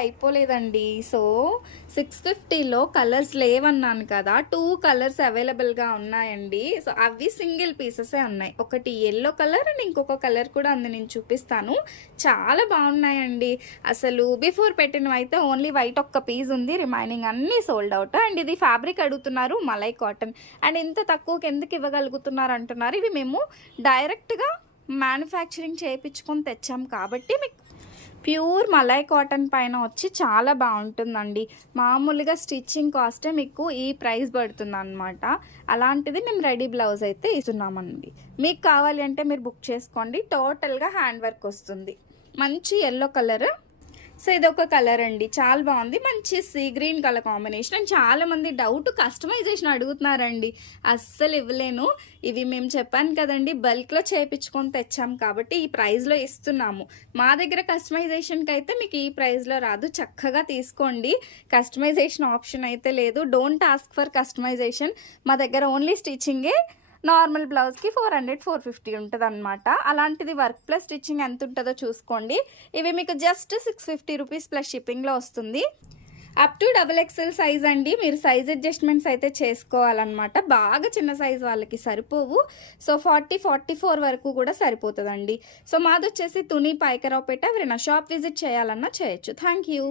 అయిపోలేదండి. So 650లో colours లేవన్నాను కదా! 2 colours అవైలబుల్‌గా ఉన్నాయండి. సో అవి సింగిల్ పీసెసే ఉన్నాయి. ఒకటి యెల్లో కలర్ అండ్ ఇంకొక కలర్ కూడా ఉంది, నేను చూపిస్తాను. చాలా బాగున్నాయండి. అసలు బిఫోర్ పెట్టినవైతే ఓన్లీ వైట్ ఒక్క పీస్ ఉంది. రిమైనింగ్ అన్నీ సోల్డ్ అవుట్. అండ్ ఇది ఫ్యాబ్రిక్ అడుగుతున్నారు, మలై కాటన్. అండ్ ఇంత తక్కువకి ఎందుకు ఇవ్వగలుగుతున్నారు అంటున్నారు. ఇవి మేము డైరెక్ట్‌గా మ్యానుఫ్యాక్చరింగ్ చేయించుకొని తెచ్చాం కాబట్టి మీకు ప్యూర్ మలై కాటన్ పైన వచ్చి చాలా బాగుంటుందండి. మామూలుగా స్టిచ్చింగ్ కాస్టే మీకు ఈ ప్రైస్ పడుతుందన్నమాట. అలాంటిది మేము రెడీ బ్లౌజ్ అయితే ఇస్తున్నామండి. మీకు కావాలి అంటే మీరు బుక్ చేసుకోండి. టోటల్గా హ్యాండ్ వర్క్ వస్తుంది. మంచి యెల్లో కలర్. సో ఇదొక కలర్ అండి, చాలా బాగుంది. మంచి sea green colour combination. And చాలామంది డౌట్ కస్టమైజేషన్ అడుగుతున్నారండి. అస్సలు ఇవ్వలేను. ఇవి మేము చెప్పాను కదండి, బల్క్లో చేయించుకొని తెచ్చాం కాబట్టి ఈ ప్రైస్లో ఇస్తున్నాము. మా దగ్గర కస్టమైజేషన్కి అయితే మీకు ఈ ప్రైస్లో రాదు. చక్కగా తీసుకోండి. కస్టమైజేషన్ ఆప్షన్ అయితే లేదు. Don't ask for customization. మా దగ్గర ఓన్లీ స్టిచ్చింగే. నార్మల్ బ్లౌజ్కి 400 450 ఉంటుంది అనమాట. అలాంటిది వర్క్ ప్లస్ స్టిచ్చింగ్ ఎంత ఉంటుందో చూసుకోండి. ఇవి మీకు జస్ట్ 650 రూపీస్ ప్లస్ షిప్పింగ్లో వస్తుంది. అప్ టు XXL సైజ్ అండి. మీరు సైజ్ అడ్జస్ట్మెంట్స్ అయితే చేసుకోవాలన్నమాట. బాగా చిన్న సైజ్ వాళ్ళకి సరిపోవు. సో 40 44 వరకు కూడా సరిపోతుందండి. సో మాది వచ్చేసి తుని, పాయకరావుపేట. ఎవరైనా షాప్ విజిట్ చేయాలన్నా చేయొచ్చు. Thank you.